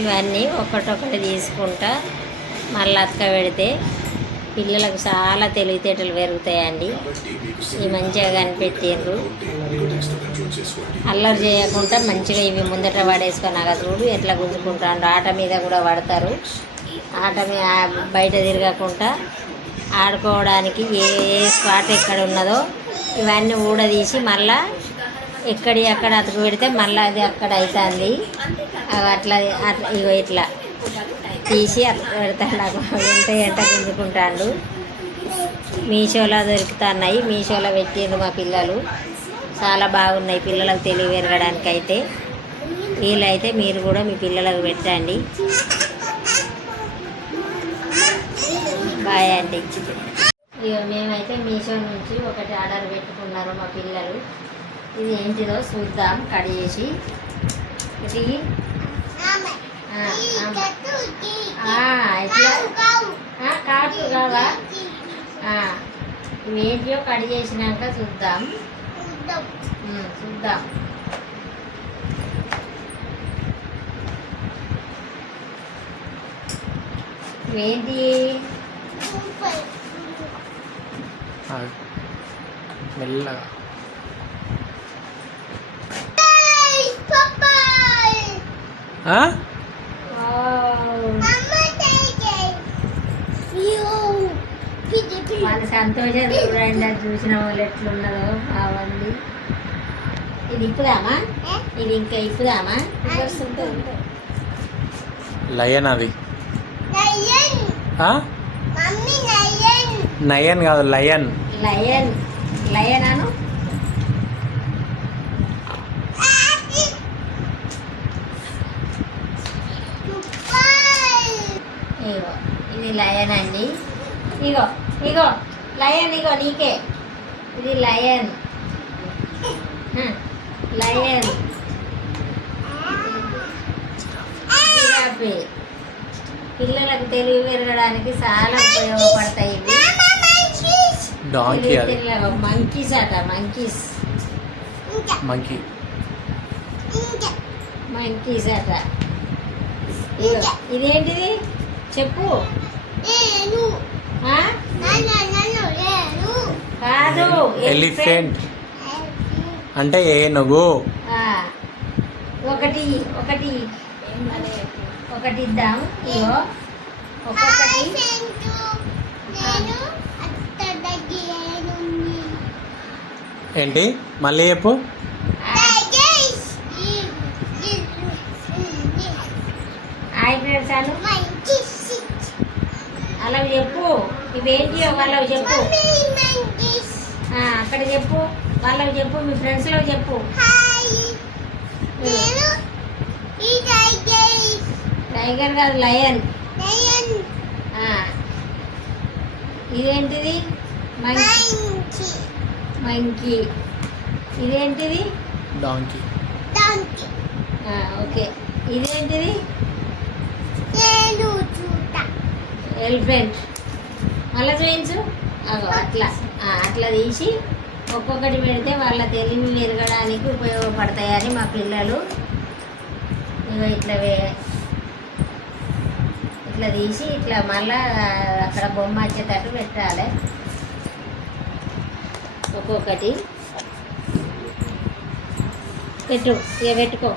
ఇవన్నీ ఒక్కటొక్కటి తీసుకుంటా మళ్ళీ అతక పెడితే పిల్లలకు చాలా తెలివితేటలు పెరుగుతాయండి. ఇవి మంచిగా కనిపెట్టిండ్రు. అల్లరి చేయకుండా మంచిగా ఇవి ముందట పడేసుకొని చూడు ఎట్లా గుంజుకుంటారు. ఆట మీద కూడా పడతారు. ఆట మీద బయట తిరగకుండా ఆడుకోవడానికి ఏ స్పాట్ ఎక్కడ ఉన్నదో ఇవన్నీ ఊడదీసి మళ్ళా ఎక్కడి అక్కడ అతకు పెడితే మళ్ళీ అది అక్కడ అవుతుంది. అట్లా ఇగో ఇట్లా తీసి అతకు పెడతాడు. నాకు ఎంట గుంజుకుంటాడు. మీషోలో దొరుకుతున్నాయి. మీషోలో పెట్టిండ్రు మా పిల్లలు. చాలా బాగున్నాయి పిల్లలకు తెలివి పెరగడానికి. అయితే వీలైతే మీరు కూడా మీ పిల్లలకు పెట్టండి. బాయ్ అండి. ఇక మేమైతే మీషో నుంచి ఒకటి ఆర్డర్ పెట్టుకున్నారు మా పిల్లలు. ఇది ఏంటిదో చూద్దాం. కట్ చేసి ఇది ఇట్లా కాటు కావా ఇవేంటియో కట్ చేసినాక చూద్దాం. ఇవేంటి మెల్లగా వాళ్ళ సంతోషం చూడండి. అది చూసిన వాళ్ళు ఎట్లున్నదో బాగుంది. ఇది ఇప్పుదామా? ఇది ఇంకా ఇప్పుదామా? లయన్ అది నయన్ కాదు లయన్. లయన్ అను. ఇగో ఇది లయన్ అండి. ఇగో లయన్. ఇగో నీకే ఇది లయన్. జిరాఫీ. పిల్లలకు తెలివి పెరగడానికి చాలా ఉపయోగపడతాయి ఇవి. మంకీస్ అట. మంకీస్ అట. ఇదేంటిది చెప్పు. కాదు ఎలిఫెంట్ అంటే ఏనుగు. ఒకటి ఇద్దాం. ఇగో ఒక్కొక్కటి. ఏంటి మళ్ళీ చెప్పు. అలా చెప్పు. ఇవేంటియో వాళ్ళకి చెప్పు. అక్కడ చెప్పు. వాళ్ళకి చెప్పు. మీ ఫ్రెండ్స్లో చెప్పు. టైగర్ కాదు లయన్. ఇదేంటిది? మంకీ. ఇదేంటిది? డాంకీ. ఓకే. ఇదేంటిది? ఎలిఫెంట్. మళ్ళీ చూయించు. అట్లా తీసి ఒక్కొక్కటి పెడితే వాళ్ళ తెలివి పెరగడానికి ఉపయోగపడతాయని మా పిల్లలు ఇగో ఇట్లా తీసి ఇట్లా మళ్ళా అక్కడ బొమ్మ వచ్చేటట్టు పెట్టాలి. ఒక్కొక్కటి పెట్టు. ఇక పెట్టుకో.